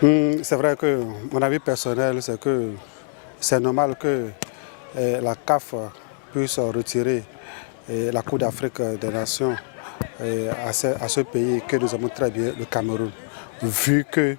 C'est vrai que mon avis personnel, c'est que c'est normal que la CAF puisse retirer la Coupe d'Afrique des Nations à ce pays que nous aimons très bien, le Cameroun. Vu que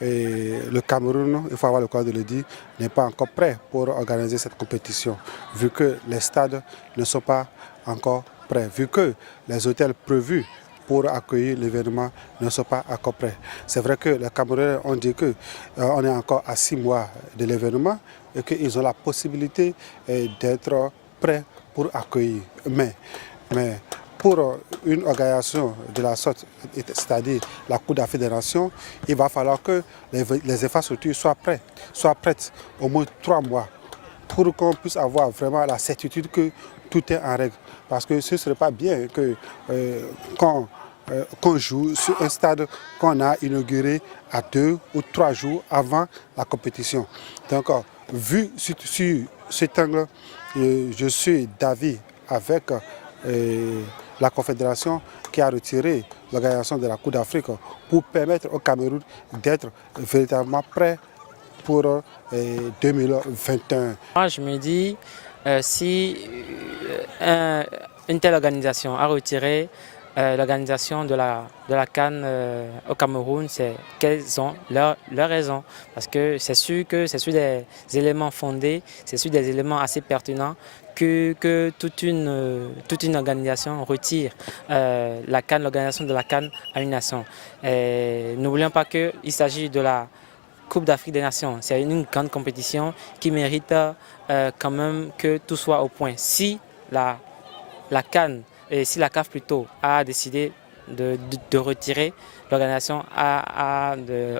le Cameroun, il faut avoir le courage de le dire, n'est pas encore prêt pour organiser cette compétition. Vu que les stades ne sont pas encore prêts. Vu que les hôtels prévus pour accueillir l'événement ne sont pas encore prêts. C'est vrai que les Camerounais ont dit qu'on est encore à 6 mois de l'événement et qu'ils ont la possibilité d'être prêts pour accueillir. Mais pour une organisation de la sorte, c'est-à-dire la Coupe d'Afrique des Nations, il va falloir que les infrastructures soient prêtes au moins 3 mois pour qu'on puisse avoir vraiment la certitude que tout est en règle. Parce que ce ne serait pas bien que qu'on joue sur un stade qu'on a inauguré à 2 ou 3 jours avant la compétition. Donc, vu sur cet angle, je suis d'avis avec la Confédération qui a retiré l'organisation de la Coupe d'Afrique pour permettre au Cameroun d'être véritablement prêt pour 2021. Moi, je me dis, si une telle organisation a retiré l'organisation de la CAN au Cameroun, c'est qu'elles ont leur raison. Parce que c'est sûr des éléments fondés, c'est sur des éléments assez pertinents que toute une organisation retire l'organisation de la CAN à une nation. N'oublions pas qu'il s'agit de la Coupe d'Afrique des Nations. C'est une grande compétition qui mérite quand même que tout soit au point. Si la CAN, et si la CAF plutôt, a décidé de retirer l'organisation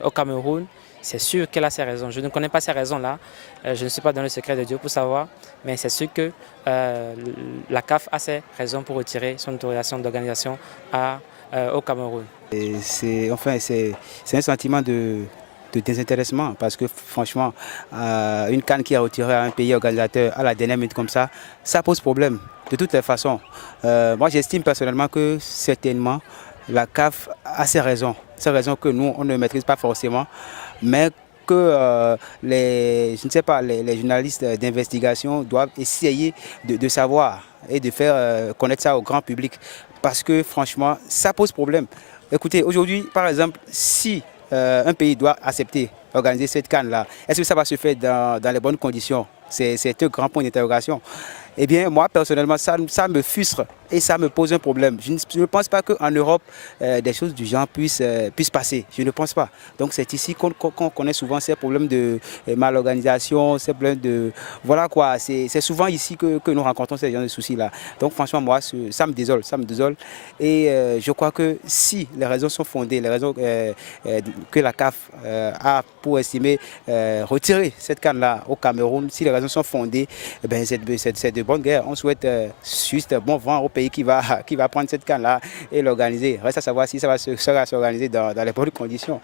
au Cameroun, c'est sûr qu'elle a ses raisons. Je ne connais pas ces raisons-là. Je ne suis pas dans le secret de Dieu pour savoir, mais c'est sûr que la CAF a ses raisons pour retirer son autorisation d'organisation au Cameroun. C'est un sentiment de désintéressement parce que franchement, une CAN qui a retiré à un pays organisateur à la dernière minute comme ça pose problème de toutes les façons. Moi j'estime personnellement que certainement la CAF a ses raisons que nous on ne maîtrise pas forcément, mais que les journalistes d'investigation doivent essayer de savoir et de faire connaître ça au grand public parce que franchement ça pose problème. Écoutez, aujourd'hui par exemple, si un pays doit accepter organiser cette CAN-là, est-ce que ça va se faire dans les bonnes conditions? C'est un grand point d'interrogation. Eh bien, moi, personnellement, ça me frustre et ça me pose un problème. Je ne pense pas qu'en Europe, des choses du genre puissent passer. Je ne pense pas. Donc, c'est ici qu'on connaît souvent ces problèmes de malorganisation, ces problèmes de... Voilà quoi, c'est souvent ici que nous rencontrons ces genres de soucis-là. Donc, franchement, moi, ça me désole. Et je crois que si les raisons sont fondées, les raisons que la CAF a pour estimer retirer cette CAN-là au Cameroun, si les raisons sont fondées, eh bien, c'est de bonne guerre. On souhaite juste bon vent au pays qui va prendre cette CAN-là et l'organiser. Reste à savoir si ça va s'organiser dans les bonnes conditions.